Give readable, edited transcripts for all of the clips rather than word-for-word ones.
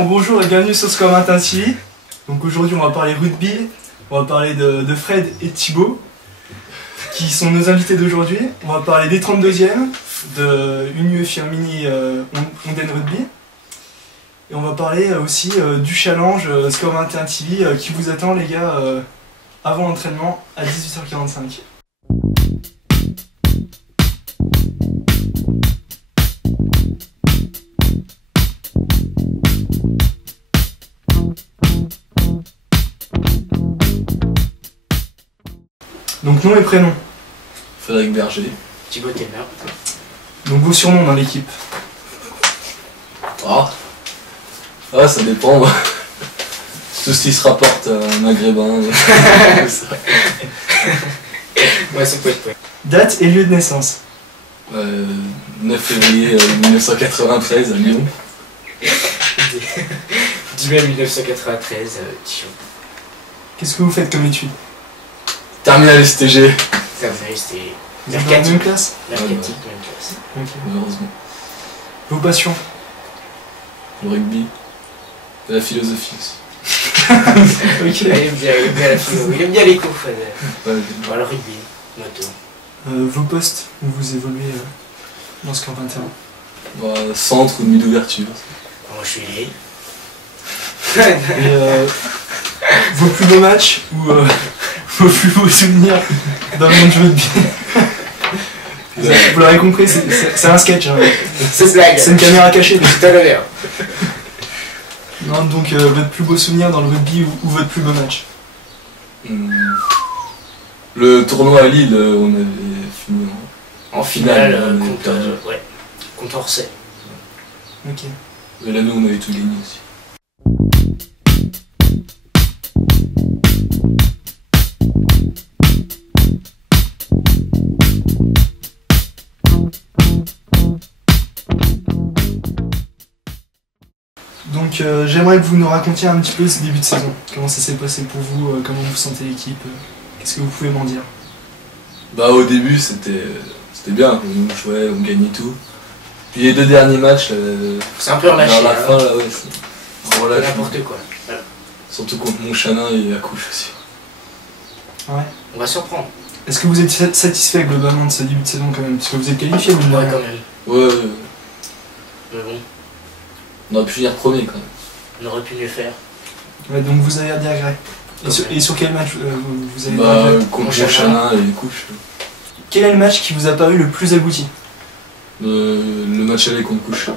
Bon, bonjour et bienvenue sur Score 21 TV. Donc aujourd'hui on va parler rugby, on va parler de Fred et Thibaut qui sont nos invités d'aujourd'hui. On va parler des 32e, de Union Firmini Onden Rugby. Et on va parler aussi du challenge Score 21 TV qui vous attend les gars avant l'entraînement à 18h45. Donc nom et prénom. Frédéric Berger. Thibaut Temer. Donc vos surnoms dans l'équipe. Ah, ça dépend. Tout ce qui se rapporte à un maghrébin. Ouais, c'est poète. Date et lieu de naissance. 9 février 1993 à Lyon. 10 mai 1993, Dijon. Qu'est-ce que vous faites comme étude? Terminal STG. Ça vous savez, c'était Vous êtes dans la même classe? mercatique, même classe. Ok. Malheureusement. Vos passions? Le rugby. Et la philosophie aussi. Ok. Il aime bien la philo, il aime bien les cours, Fred. Ouais, Bon, le rugby, moto. Vos postes où vous évoluez dans Score 21? centre ou demi d'ouverture. Moi, je suis lié. Et vos plus beaux matchs ou vos plus beaux souvenirs dans le monde du rugby? Vous l'aurez compris, c'est un sketch. Hein. C'est blague. C'est une caméra cachée. Tout à l'heure. Non, donc votre plus beau souvenir dans le rugby ou votre plus beau match? Le tournoi à Lille, on avait fini En finale, on avait contre, perdu. contre Orsay. Ok. Mais là, nous, on avait tout gagné aussi. Donc j'aimerais que vous nous racontiez un petit peu ce début de saison. Comment ça s'est passé pour vous, comment vous sentez l'équipe, qu'est-ce que vous pouvez m'en dire? Au début, c'était bien. On jouait, on gagnait tout. Puis les deux derniers matchs, C'est un peu relâché. vers la fin, hein. là, ouais, c'est un relâche. N'importe quoi. Voilà. Surtout contre Montchanin et Accouche aussi. Ouais. On va surprendre. Est-ce que vous êtes satisfait globalement de ce début de saison quand même? Parce que vous êtes qualifié, vous Ouais, quand même. Ouais, Mais bon, on aurait pu finir premier quand même. on aurait pu mieux faire. Ouais, donc vous avez dit agrès. Quand Et sur quel match vous avez dit agrès? Contre Montchanin Montchanin et Accouche. Quel est le match qui vous a paru le plus abouti? Le match aller contre Couche.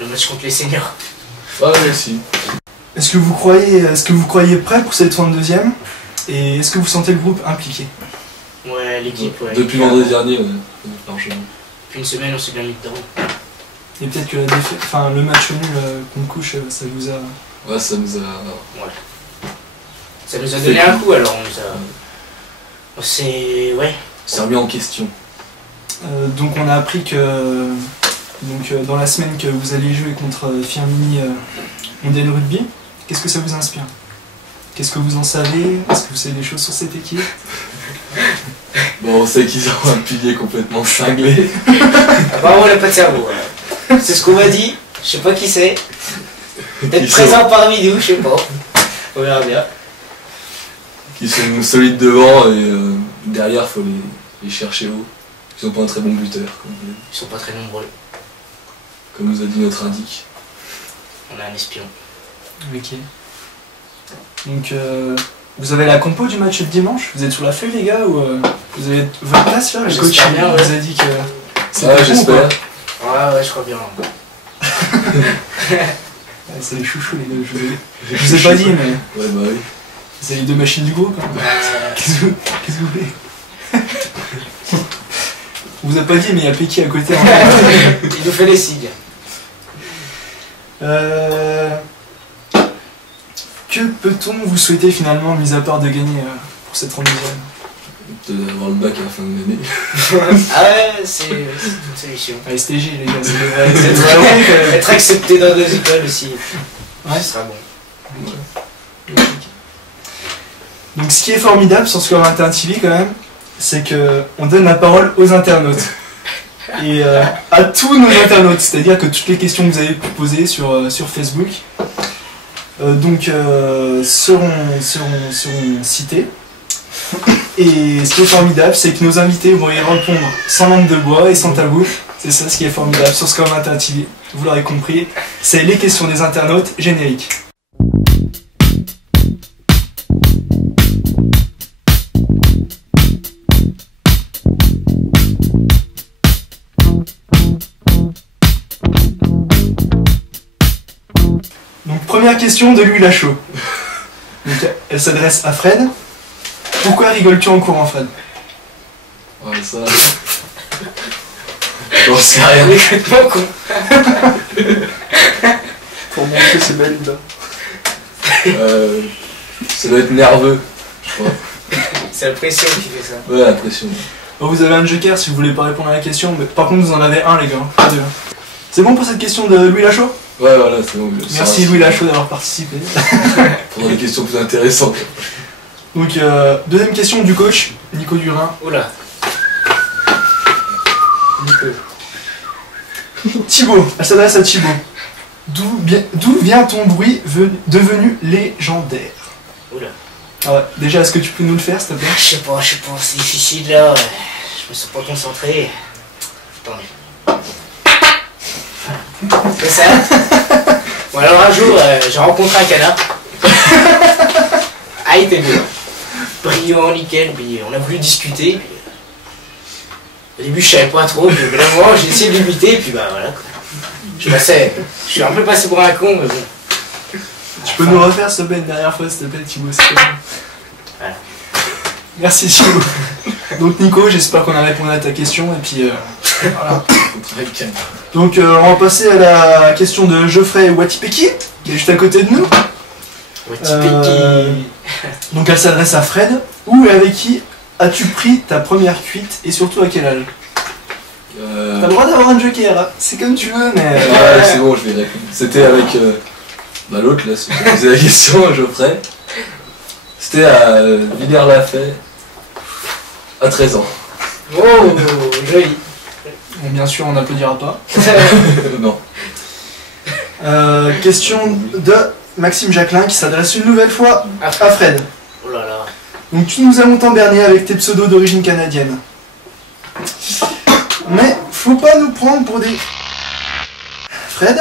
Le match contre les seniors. Ouais, aussi. Est-ce que vous croyez prêt pour cette 32e? Et est-ce que vous sentez le groupe impliqué? Ouais, l'équipe, ouais. Depuis vendredi dernier, ouais, largement. Depuis une semaine, on s'est bien mis dedans. Et peut-être que la défaite, enfin le match nul contre Couche, ça vous a... Ouais, ça nous a... Ouais. Ça nous a donné un coup, alors on nous a... On s'est... Ouais. C'est remis en question. Donc on a appris que dans la semaine que vous allez jouer contre Firmini Onden Rugby. Qu'est-ce que ça vous inspire? Qu'est-ce que vous en savez? Est-ce que vous savez des choses sur cette équipe? Bon, on sait qu'ils ont un pilier complètement cinglé. Apparemment, on n'a pas de cerveau. Voilà. C'est ce qu'on m'a dit. Je sais pas qui c'est. Peut-être Qui présent parmi nous, je sais pas. On verra bien. Qui sont solides devant et derrière, faut les chercher haut. Ils ont pas un très bon buteur, Ils sont pas très nombreux. comme nous a dit notre indique. On a un espion. Ok. Donc vous avez la compo du match de dimanche? Vous êtes sur la feuille les gars ou vous avez votre place là? Le coach J'espère bien, vous ouais. a dit que... c'était Ouais, bon, j'espère. quoi? Ouais, je crois bien. Ouais, c'est les chouchous les deux. Je vous ai pas dit mais Ouais, bah oui. c'est les deux machines du groupe. Hein. Qu'est-ce que vous voulez? On vous a pas dit mais il y a Péki à côté. Il nous fait les signes. Que peut-on vous souhaiter finalement, mis à part de gagner pour cette 32e? Peut-être avoir le bac à la fin de l'année. Ah ouais, c'est une solution. Ah, STG les gars, c'est vraiment Être accepté dans deux écoles aussi. Ouais. Ce sera bon. Donc ce qui est formidable sur Score 21 TV quand même, c'est qu'on donne la parole aux internautes. et à tous nos internautes, c'est-à-dire que toutes les questions que vous avez pu poser sur Facebook seront citées. Et ce qui est formidable, c'est que nos invités vont y répondre sans langue de bois et sans tabou. C'est ça ce qui est formidable sur Score Matin TV. Vous l'aurez compris, c'est les questions des internautes génériques. Donc première question de Louis Lachaud. Donc, elle s'adresse à Fred. Pourquoi rigoles-tu en courant, Fred? Ouais, ça. J'en sais rien. Complètement con. Pour montrer ses belles dents. Ça doit être nerveux, je crois. C'est la pression qui fait ça. Ouais, la pression. Bon, vous avez un joker si vous voulez pas répondre à la question, mais par contre vous en avez un, les gars. Pas deux. C'est bon pour cette question de Louis Lachaud? Ouais, voilà, c'est bon. Merci Louis Lachaud d'avoir participé. Pour des questions plus intéressantes. Donc, deuxième question du coach, Nico Durin. Oula. Nico. Thibaut, elle s'adresse à Thibaut. D'où vient ton bruit devenu légendaire? Oula. Ah ouais, déjà, est-ce que tu peux nous le faire, s'il te plaît? Je sais pas, c'est difficile là. Je me sens pas concentré. Attendez. C'est ça? Bon, alors un jour, j'ai rencontré un canard. Ah, il était beau. Brillant, nickel, puis on a voulu discuter. Puis, au début, je savais pas trop, puis au bout d'un moment, j'ai essayé de l'imiter, puis bah voilà quoi. Je suis un peu passé pour un con, mais bon. Tu peux nous refaire, s'il te plaît, une dernière fois, s'il te plaît, Thibaut, s'il te plaît. Voilà. Merci, Thibaut. Donc, Nico, j'espère qu'on a répondu à ta question, et puis voilà. Donc, on va passer à la question de Geoffrey Watipeki, qui est juste à côté de nous. Donc, elle s'adresse à Fred. Où et avec qui as-tu pris ta première cuite, et surtout à quel âge? T'as le droit d'avoir un joker, hein. C'est comme tu veux, mais... Ouais, c'est bon, je vais répondre. C'était avec l'autre, là, celui qui posait la question, Geoffrey. C'était à Villers-la-Fay, à 13 ans. Oh, joli. Bon, bien sûr, on n'applaudira pas. Non. Question de Maxime Jacquelin qui s'adresse une nouvelle fois à Fred. Oh là là. Donc tu nous as longtemps berné avec tes pseudos d'origine canadienne. Mais faut pas nous prendre pour des... Fred,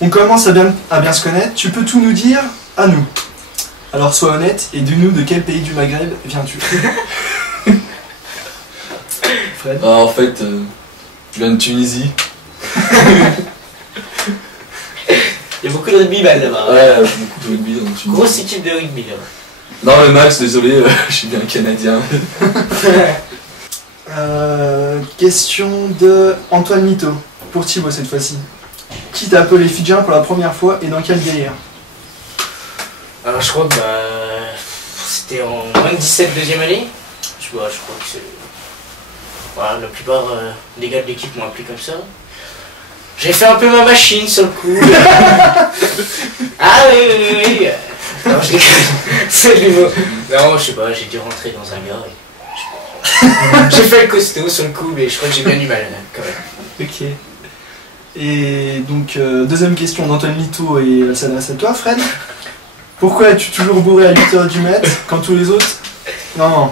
on commence à bien se connaître, tu peux tout nous dire à nous. Alors sois honnête et dis-nous de quel pays du Maghreb viens-tu? Fred. Ah, en fait, je viens de Tunisie. Il y a beaucoup de rugby là-bas. Ouais, beaucoup de rugby dans Tunisie. Grosse équipe de rugby là-bas. Non mais Max, désolé, je suis bien canadien. Question de Antoine Mito, pour Thibaut cette fois-ci. Qui t'a appelé Fidjien pour la première fois et dans quel délire? Alors je crois que c'était en moins de 17 deuxième année. Je crois que c'est... Voilà, la plupart des gars de l'équipe m'ont appelé comme ça. J'ai fait un peu ma machine sur le coup. Ah oui. Non, c'est de l'humour. Non, je sais pas, j'ai dû rentrer dans un gars et... J'ai fait le costaud sur le coup, mais je crois que j'ai bien du mal quand même. Ok. Et donc, deuxième question d'Antoine Lito et elle s'adresse à toi, Fred. Pourquoi es-tu toujours bourré à 8h du mat quand tous les autres... Non.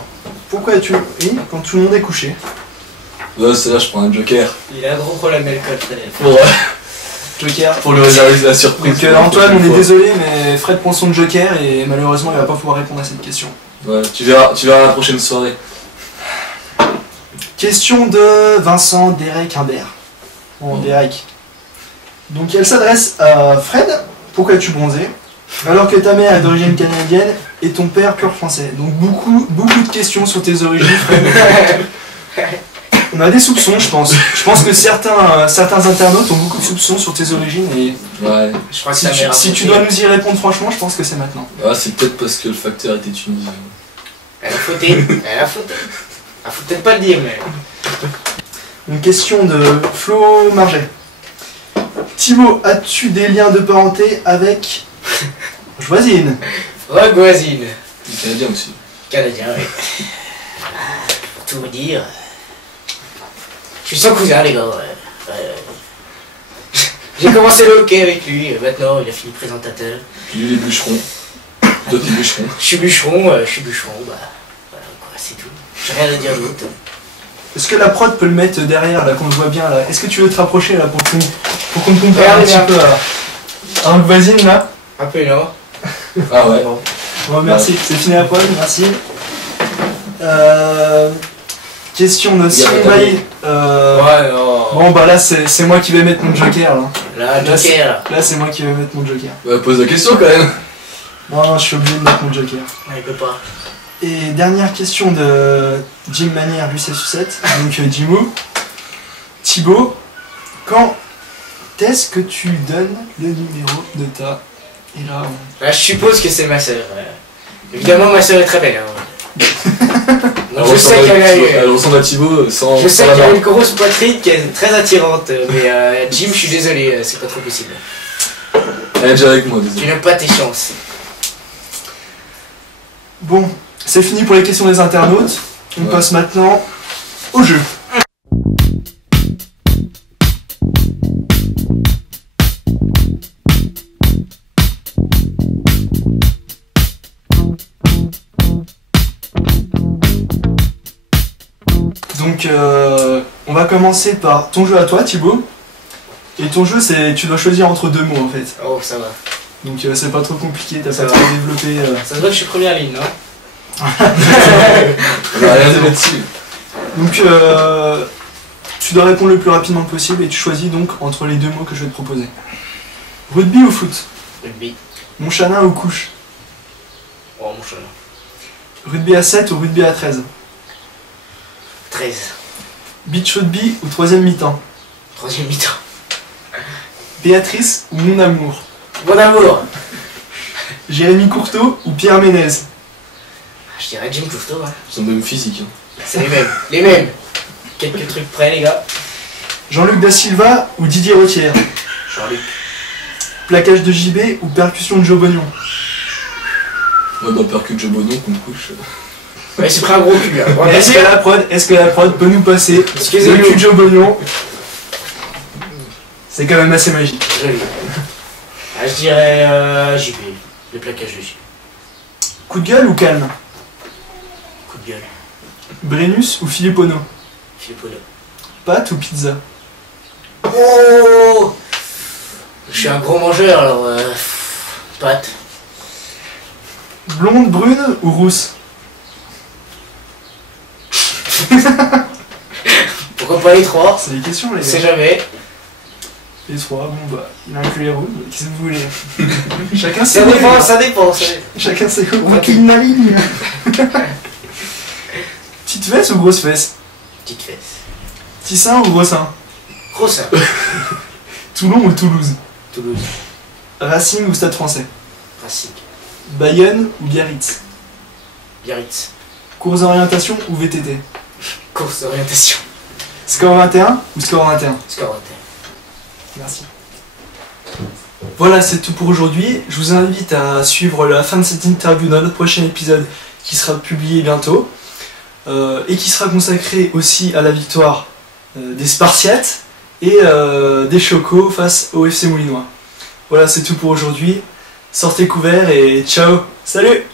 Pourquoi es-tu... Oui, quand tout le monde est couché. Ouais, c'est là, je prends un joker. Il a un gros problème d'alcool, Fred. Joker. Pour lui réserver la surprise. Donc Antoine, on est désolé, mais Fred prend son joker et malheureusement, il va pas pouvoir répondre à cette question. Ouais, tu verras la prochaine soirée. Question de Vincent Derek Imbert. Bon, Derek. Donc elle s'adresse à Fred. Pourquoi es-tu bronzé? Alors que ta mère est d'origine canadienne et ton père pur français. Donc beaucoup de questions sur tes origines, Fred. On a des soupçons, je pense. Je pense que certains internautes ont beaucoup de soupçons sur tes origines et Ouais. Je crois que si tu dois nous y répondre franchement, je pense que c'est maintenant. Ah, c'est peut-être parce que le facteur était tunisien. Elle a fauté. Elle faut peut-être pas le dire, mais... Une question de Flo Marget. Thibaut, as-tu des liens de parenté avec Joisine? Voisine. Il est canadien aussi. Canadien, oui. Pour tout vous dire... Je suis son cousin, les gars, ouais. J'ai commencé le hockey avec lui, maintenant il a fini présentateur. Lui, il est bûcheron. Toi, t'es bûcheron. Je suis bûcheron, bah voilà quoi, c'est tout. J'ai rien à dire d'autre. Est-ce que la prod peut le mettre derrière, là, qu'on le voit bien, là? Est-ce que tu veux te rapprocher, là, pour qu'on te compare un Regardez petit peu à un voisine, là? Un peu non. Ah ouais. Bon, merci, c'est fini la prod, merci. Question de Cyril Bailly. Ouais, non. Bon, bah là, c'est moi qui vais mettre mon joker, là. Là, joker, là. Là, c'est moi qui vais mettre mon joker. Bah, pose la question quand même. Non, je suis obligé de mettre mon joker. Non, il peut pas. Et dernière question de Jim Manière, Lucien Sucette, donc Jimou. Thibaut, quand est-ce que tu donnes le numéro de ta... Et là, Là, je suppose que c'est ma soeur. Évidemment, ma soeur est très belle. Hein. Donc, je sais qu'elle a eu. Elle ressemble à Thibaut sans. Je sais sans la qu'elle a barbe. une grosse poitrine qui est très attirante, mais Jim, je suis désolé, c'est pas trop possible. Elle est déjà avec moi, Tu désolé. n'as pas tes chances. bon, c'est fini pour les questions des internautes. On Ouais. passe maintenant au jeu. Donc, on va commencer par ton jeu à toi, Thibaut. Et ton jeu, c'est tu dois choisir entre deux mots en fait. Oh, ça va. Donc, c'est pas trop compliqué, t'as Ça pas va. trop développé. Ça se voit que je suis première ligne, non? On a rien dit là-dessus. Donc, tu dois répondre le plus rapidement possible et tu choisis donc entre les deux mots que je vais te proposer. Rugby ou foot? Rugby. Montchanin ou couche? Oh, mon chemin. Rugby à 7 ou rugby à 13? 13. Beach rugby ou troisième mi-temps? Troisième mi-temps. Béatrice ou Mon Amour? Bon amour. Jérémy Courteau ou Pierre Ménez? Je dirais Jim Cousteau, hein. Ils sont même physiques. Hein. C'est les mêmes. Les mêmes. Quelques trucs près, les gars. Jean-Luc Da Silva ou Didier Rothière? Jean-Luc. Plaquage de JB ou percussion de Joe Bognon? Moi, dans percute Joe Bonon qu'on me couche. Ouais, c'est pris un gros cul, là. On va Est-ce que la prod peut nous passer le Excusez-nous. cul de Joe Bognon? C'est quand même assez magique. Joli. Ah, je dirais JP. Le plaquage de JP. Coup de gueule ou calme? Coup de gueule. Brennus ou Filippono? Philippe Odo. Pâte ou pizza? Oh, je suis un gros mangeur, alors pâte. Blonde, brune ou rousse? Pourquoi pas les trois? C'est des questions les On sait gars. jamais. Les trois, bon bah, il a inclus les rouges, qu'est-ce que vous voulez? Chacun Ça ses dépend, goûts. ça dépend. ça- Chacun ses goûts. Ok. Aucune ligne. Petite fesse ou grosse fesse? Petite fesse. Petit sein ou gros sein? Gros sein. Toulon ou Toulouse? Toulouse. Racing ou Stade Français? Racing. Bayonne ou Biarritz? Biarritz. Course d'orientation ou VTT? Course d'orientation. Score 21 ou score 21? Score 21. Merci. Voilà, c'est tout pour aujourd'hui. Je vous invite à suivre la fin de cette interview dans notre prochain épisode qui sera publié bientôt et qui sera consacré aussi à la victoire des Spartiates et des Chocos face au FC Moulinois. Voilà, c'est tout pour aujourd'hui. Sortez couverts et ciao. Salut!